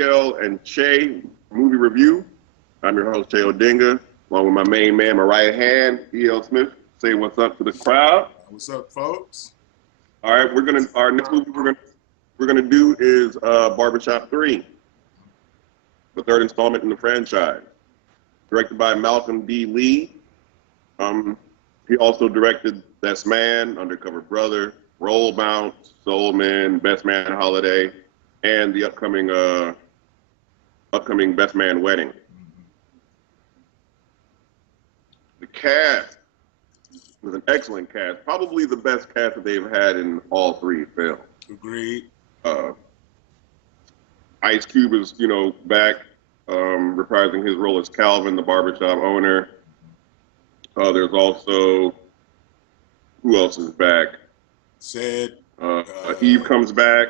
EL and Shay movie review. I'm your host, Jay Odinga, along with my main man, my right hand, EL Smith. Say what's up to the crowd. What's up, folks? All right, our next movie we're gonna do is Barbershop-The, the third installment in the franchise, directed by Malcolm D. Lee. He also directed Best Man, Undercover Brother, Roll Bounce, Soul Man, Best Man Holiday, and the upcoming Best Man Wedding. The cast was an excellent cast, probably the best cast that they've had in all three films. Agreed. Ice Cube is, back, reprising his role as Calvin, the barbershop owner. There's also, who else is back? Said. Eve comes back.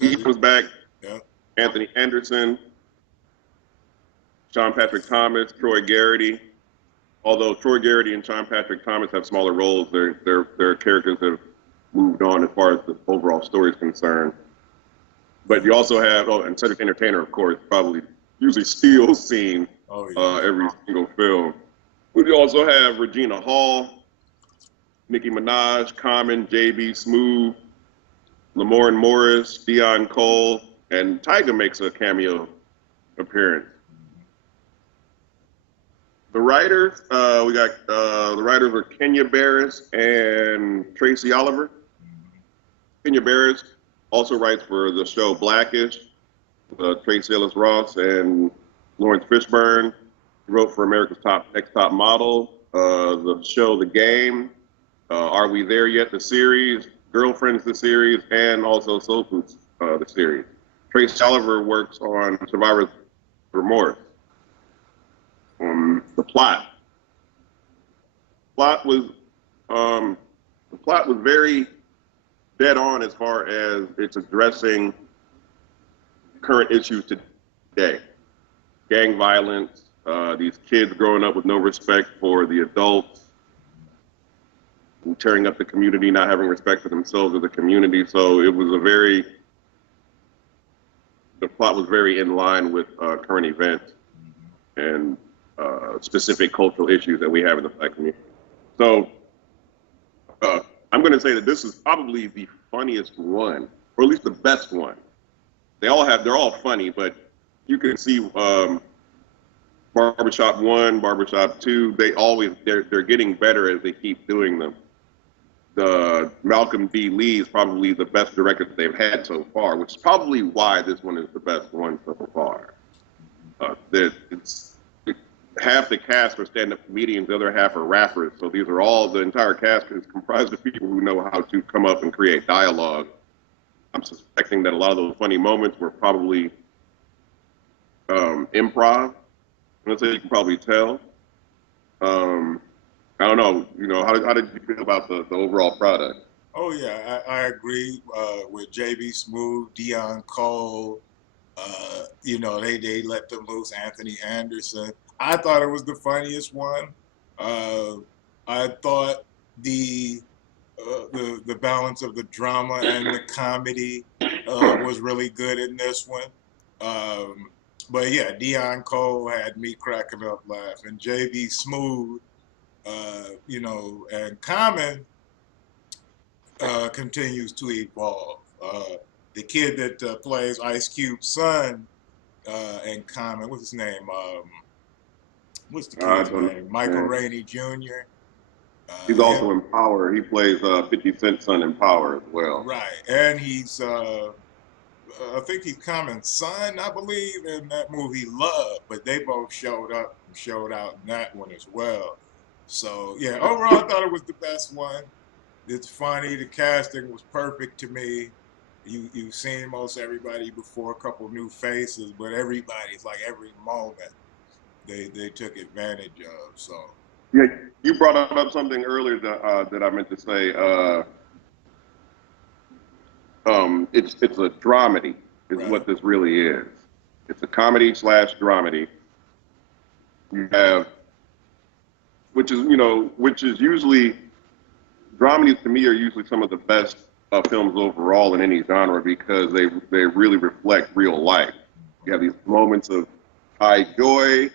Eve comes back. Yeah. Anthony Anderson, Sean Patrick Thomas, Troy Garrity. Although Troy Garrity and Sean Patrick Thomas have smaller roles, their characters have moved on as far as the overall story is concerned. But you also have, and Cedric Entertainer, of course, probably usually steals scene every single film. We also have Regina Hall, Nicki Minaj, Common, JB Smooth, Lamorne Morris, Dion Cole, and Tyga makes a cameo appearance. The writers, the writers are Kenya Barris and Tracy Oliver. Kenya Barris also writes for the show Blackish, Tracy Ellis Ross and Lawrence Fishburne. He wrote for America's Next Top Model, the show The Game, Are We There Yet, the series, Girlfriends, the series, and also Soul Food, the series. Tracy Oliver works on Survivor's Remorse. The plot was very dead on as far as it's addressing current issues today. Gang violence, these kids growing up with no respect for the adults, tearing up the community, not having respect for themselves or the community. So the plot was very in line with current events and specific cultural issues that we have in the Black community. So I'm going to say that this is probably the funniest one, or at least the best one. They're all funny, but you can see Barbershop 1, Barbershop 2, they're getting better as they keep doing them. The Malcolm D. Lee is probably the best director that they've had so far, which is probably why this one is the best one so far. Half the cast are stand-up comedians, the other half are rappers. So the entire cast is comprised of people who know how to come up and create dialogue. I'm suspecting that a lot of those funny moments were probably improv. Let's say you can probably tell. I don't know. How did you feel about the overall product? Oh yeah, I agree with JB Smooth, Dion Cole. They let them loose. Anthony Anderson. I thought it was the funniest one. I thought the balance of the drama and the comedy was really good in this one. But yeah, Dion Cole had me cracking up laughing. JB Smooth, and Common continues to evolve. The kid that plays Ice Cube's son and Common, what's his name? What's the kid's name? Michael Rainey Jr. He's also in Power. He plays 50 Cent's son in Power as well. Right, and he's I think he's Common's son, I believe, in that movie Love. But they both showed out in that one as well. So yeah, overall, I thought it was the best one. It's funny. The casting was perfect to me. You've seen most everybody before, a couple new faces, but everybody's like every moment they took advantage of. So yeah, you brought up something earlier that I meant to say. It's a dramedy, is right. What this really is. It's a comedy / dramedy. You have, which is usually, dramedies to me are usually some of the best films overall in any genre because they really reflect real life. You have these moments of high joy,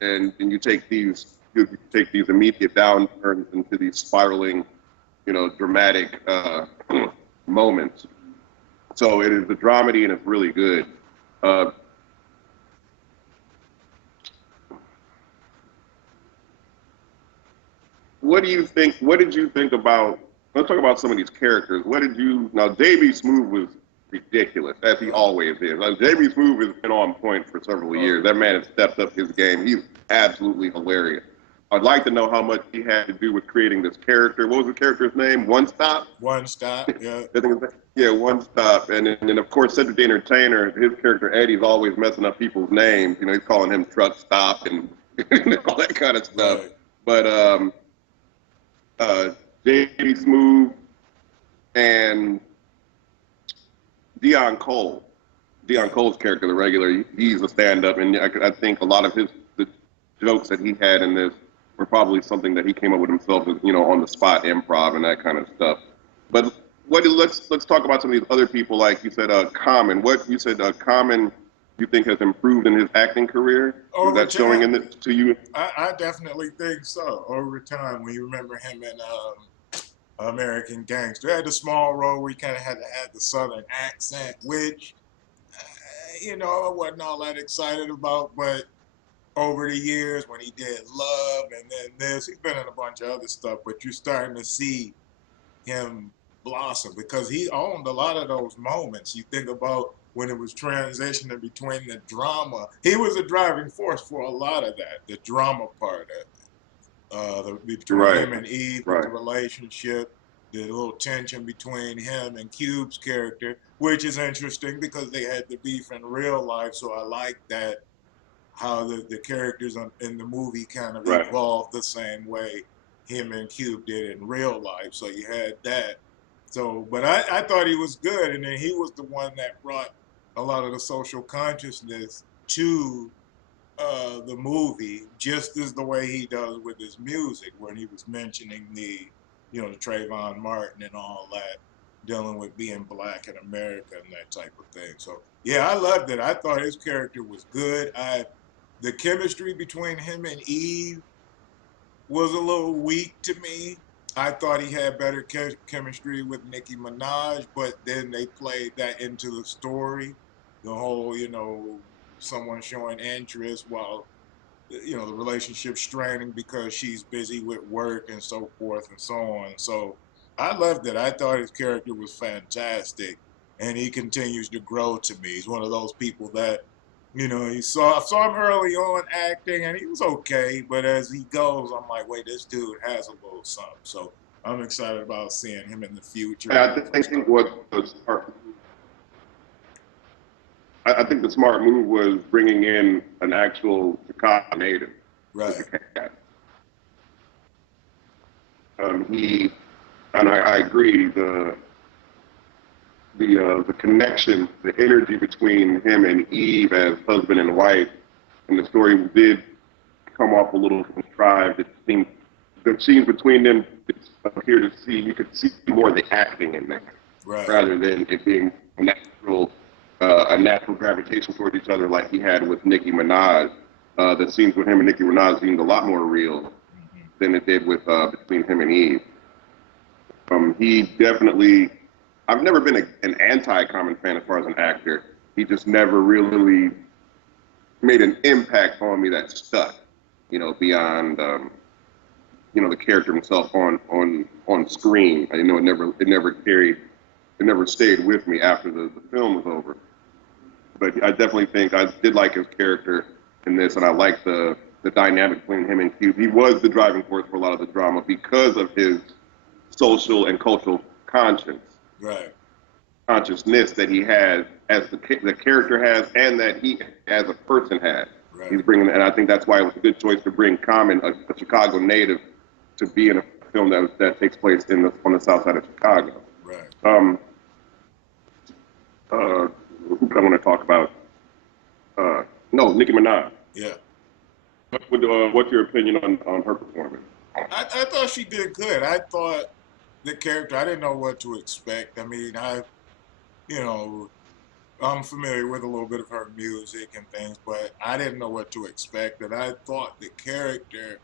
and you take these immediate downturns into these spiraling, dramatic moments. So it is a dramedy and it's really good. Uh, what do you think? What did you think about? Let's talk about some of these characters. What did you? Now, JB Smoove was ridiculous, as he always is. Like, JB Smoove has been on point for several years. That man has stepped up his game. He's absolutely hilarious. I'd like to know how much he had to do with creating this character. What was the character's name? One Stop? One Stop, yeah. Yeah, One Stop. And of course, Cedric the Entertainer, his character Eddie's always messing up people's names. He's calling him Truck Stop and all that kind of stuff. Right. But J.D. Smoove and Dion Cole. Dion Cole's character, the regular, he's a stand-up, and I think a lot of the jokes that he had in this were probably something that he came up with himself, on the spot improv and that kind of stuff. But let's talk about some of these other people, like you said, Common. What you said, Common, you think has improved in his acting career? Is that showing in this to you? I definitely think so. Over time, when you remember him in American Gangster, he had a small role where he kind of had to add the Southern accent, which, I wasn't all that excited about. But over the years, when he did Love and then this, he's been in a bunch of other stuff, but you're starting to see him blossom because he owned a lot of those moments. You think about when it was transitioning between the drama. He was a driving force for a lot of that, the drama part of it. Between him and Eve, with the relationship, the little tension between him and Cube's character, which is interesting because they had the beef in real life. So I like that, how the characters in the movie kind of evolved the same way him and Cube did in real life. So you had that. So, but I thought he was good, and then he was the one that brought a lot of the social consciousness to the movie, just as the way he does with his music, when he was mentioning the Trayvon Martin and all that, dealing with being black in America and that type of thing. So yeah, I loved it. I thought his character was good. The chemistry between him and Eve was a little weak to me. I thought he had better chemistry with Nicki Minaj, but then they played that into the story. The whole, someone showing interest while, the relationship straining because she's busy with work and so forth and so on. So I loved it. I thought his character was fantastic, and he continues to grow to me. He's one of those people that, I saw him early on acting, and he was okay. But as he goes, I'm like, wait, this dude has a little something. So I'm excited about seeing him in the future. I think the smart move was bringing in an actual Chicago native. Right. I agree. The connection, the energy between him and Eve as husband and wife, and the story did come off a little contrived. It seemed the scenes between them appear to see you could see more of the acting in there, rather than it being a natural gravitation towards each other like he had with Nicki Minaj. The scenes with him and Nicki Minaj seemed a lot more real than it did with between him and Eve. He definitely. I've never been an anti-Common fan as far as an actor. He just never really made an impact on me that stuck, beyond, the character himself on screen. It never stayed with me after the film was over. But I definitely think I did like his character in this, and I like the dynamic between him and Cube. He was the driving force for a lot of the drama because of his social and cultural consciousness that he has, as the character has, and that he as a person has. He's bringing, and I think that's why it was a good choice to bring Common, a Chicago native, to be in a film that takes place on the south side of Chicago. Who do I want to talk about? Nicki Minaj. Yeah. What's your opinion on her performance? I thought she did good. I thought, the character, I didn't know what to expect. I mean, you know, I'm familiar with a little bit of her music and things, but I didn't know what to expect. And I thought the character,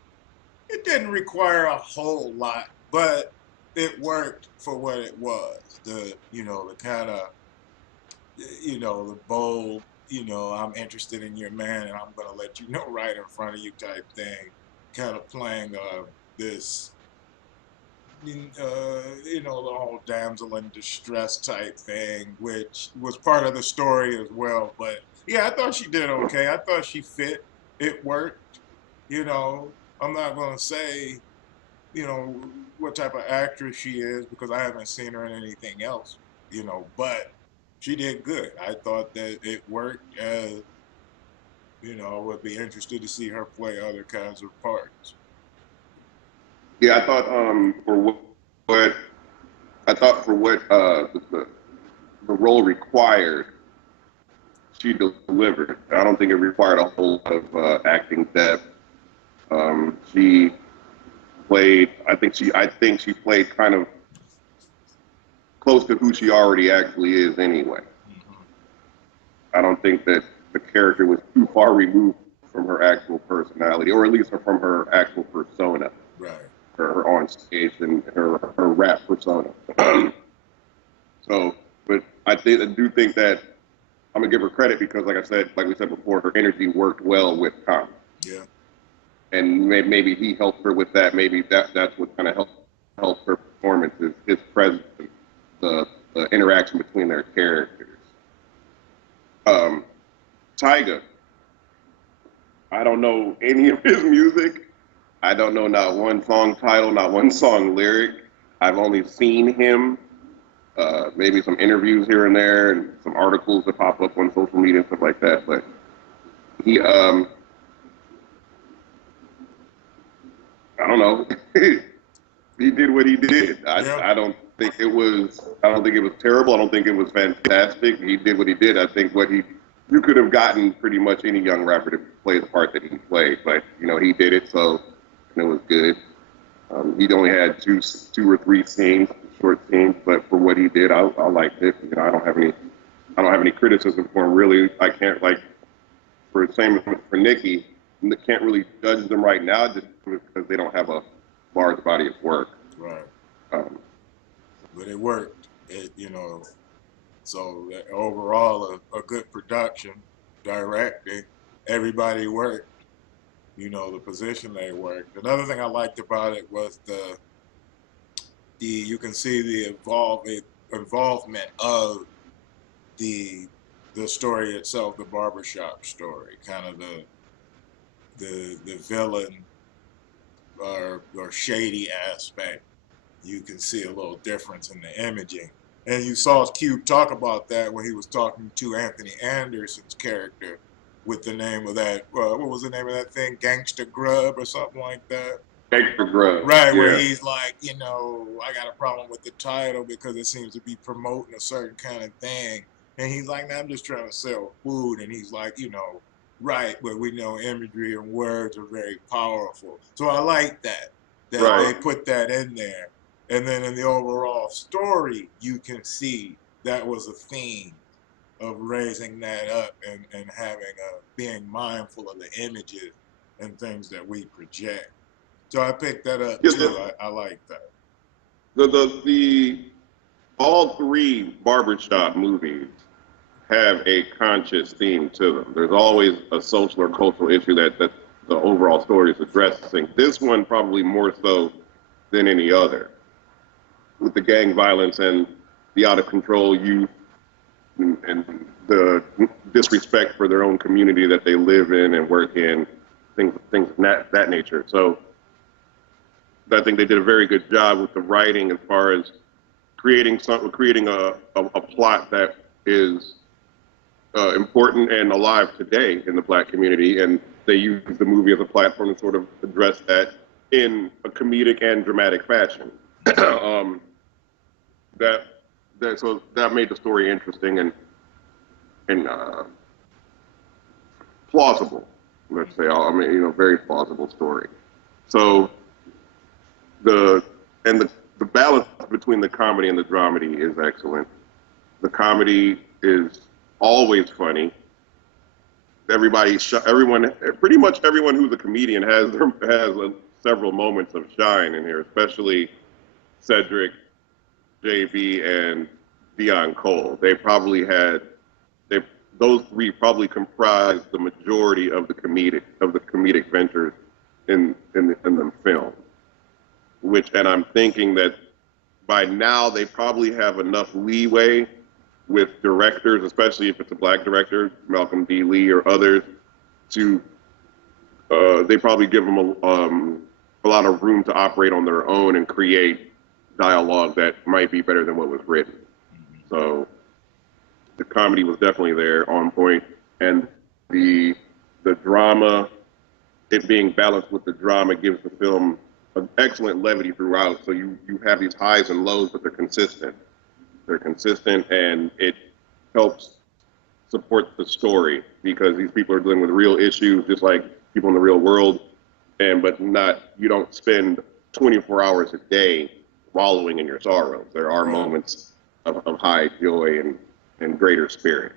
it didn't require a whole lot, but it worked for what it was. The kind of, the bold, I'm interested in your man and I'm going to let you know right in front of you type thing, kind of playing this, the whole damsel in distress type thing, which was part of the story as well. But yeah, I thought she did okay. I thought she fit. It worked. You know, I'm not going to say, you know, what type of actress she is because I haven't seen her in anything else, but she did good. I thought that it worked. I would be interested to see her play other kinds of parts. Yeah, I thought for what I thought for what the role required, she delivered. I don't think it required a whole lot of acting depth. She played. I think she played kind of close to who she already actually is anyway. I don't think that the character was too far removed from her actual personality, or at least from her actual persona, Right. her on stage and her rap persona. So, but I do think that I'm gonna give her credit because, like we said before, her energy worked well with Tom. Yeah. And maybe he helped her with that. Maybe that's what kind of helped her performance is his presence, the interaction between their characters. Tyga, I don't know any of his music. I don't know not one song title, not one song lyric. I've only seen him, maybe some interviews here and there, and some articles that pop up on social media and stuff like that. But he, I don't know. He did what he did. Yeah. I don't think it was. I don't think it was terrible. I don't think it was fantastic. He did what he did. I think you could have gotten pretty much any young rapper to play the part that he played, but he did it, so and it was good. He only had two or three scenes, short scenes, but for what he did, I liked it. I don't have any criticism for him really. I can't for the same for Nicki. Can't really judge them right now just because they don't have a large body of work. Right. Um, But it worked. So overall, a good production, directing, everybody worked. The position they worked. Another thing I liked about it was you can see the involvement of the story itself, the barbershop story, kind of the villain or shady aspect. You can see a little difference in the imaging. And you saw Cube talk about that when he was talking to Anthony Anderson's character with the name of that, what was the name of that thing? Gangsta Grub or something like that? Gangsta Grub. Right, Yeah. where he's like, I got a problem with the title because it seems to be promoting a certain kind of thing. And he's like, nah, I'm just trying to sell food. And he's like, right, but we know imagery and words are very powerful. So I like that they put that in there. And then in the overall story, you can see that was a theme of raising that up and having being mindful of the images and things that we project. So I picked that up too. I like that. The all three barbershop movies have a conscious theme to them. There's always a social or cultural issue that the overall story is addressing. This one probably more so than any other, with the gang violence and the out of control youth and the disrespect for their own community that they live in and work in, things of that nature. So I think they did a very good job with the writing as far as creating a plot that is important and alive today in the Black community, and they use the movie as a platform to sort of address that in a comedic and dramatic fashion. So that made the story interesting and plausible. Let's say, very plausible story. So the balance between the comedy and the dramedy is excellent. The comedy is always funny. Everyone, pretty much everyone who's a comedian has several moments of shine in here, especially Cedric, JB, and Dion Cole. They those three probably comprise the majority of the comedic ventures in the film. And I'm thinking that by now they probably have enough leeway with directors, especially if it's a black director, Malcolm D. Lee or others, to they probably give them a lot of room to operate on their own and create dialogue that might be better than what was written. So the comedy was definitely there, on point, and the drama, it being balanced with the drama, gives the film an excellent levity throughout. So you have these highs and lows, but they're consistent. They're consistent, and it helps support the story because these people are dealing with real issues, just like people in the real world. But you don't spend 24 hours a day wallowing in your sorrows. There are moments of high joy and greater spirit.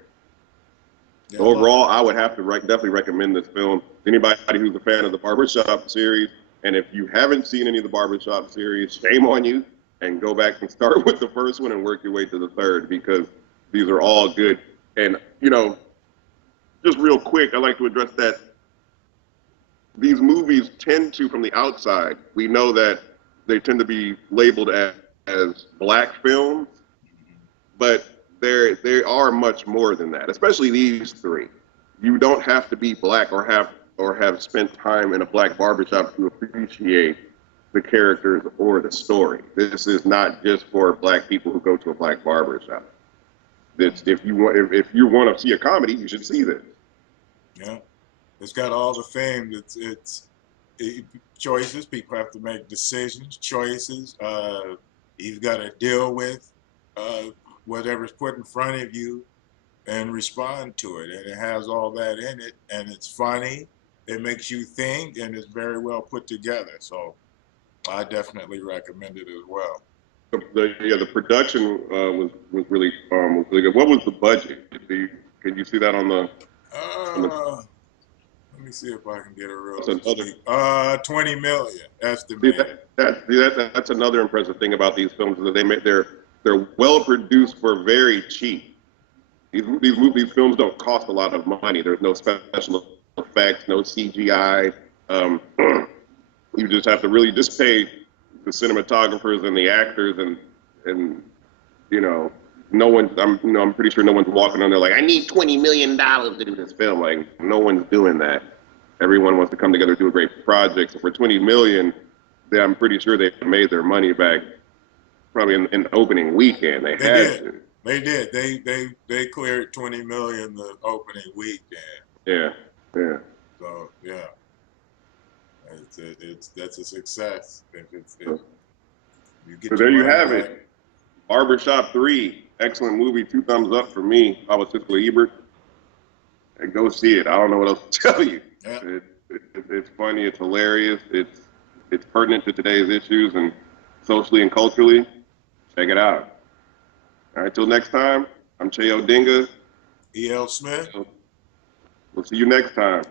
Yeah, overall, I would have to definitely recommend this film to anybody who's a fan of the Barbershop series. And if you haven't seen any of the Barbershop series, shame on you, and go back and start with the first one and work your way to the third, because these are all good. And, just real quick, I'd like to address that these movies tend to, from the outside, we know that they tend to be labeled as black films, but they are much more than that, especially these three. You don't have to be black or have spent time in a black barbershop to appreciate the characters or the story. This is not just for black people who go to a black barbershop. If you want to see a comedy, you should see this. Yeah, it's got all the fame. It's choices. People have to make decisions, choices. You've got to deal with whatever's put in front of you and respond to it. And it has all that in it, and it's funny. It makes you think, and it's very well put together. So I definitely recommend it as well. The production was really good. What was the budget? Can you see that on the? Let me see if I can get a real. 20 million estimated. That's another impressive thing about these films, is that they're well produced for very cheap. These films don't cost a lot of money. There's no special effects, no CGI. You just have to really just pay the cinematographers and the actors, and I'm pretty sure no one's walking on there like, I need $20 million to do this film. Like, no one's doing that. Everyone wants to come together and do a great project. So for $20 million, I'm pretty sure they made their money back probably in the opening weekend. They had to. They did. They cleared 20 million the opening weekend. Yeah. So yeah, that's a success. So there you have it. Barbershop-3, excellent movie. 2 thumbs up for me. I was Siskel Ebert. And go see it. I don't know what else to tell you. Yeah. It's funny. It's hilarious. It's pertinent to today's issues and socially and culturally. Check it out. All right, till next time, I'm Che Odinga. E.L. Smith. We'll see you next time.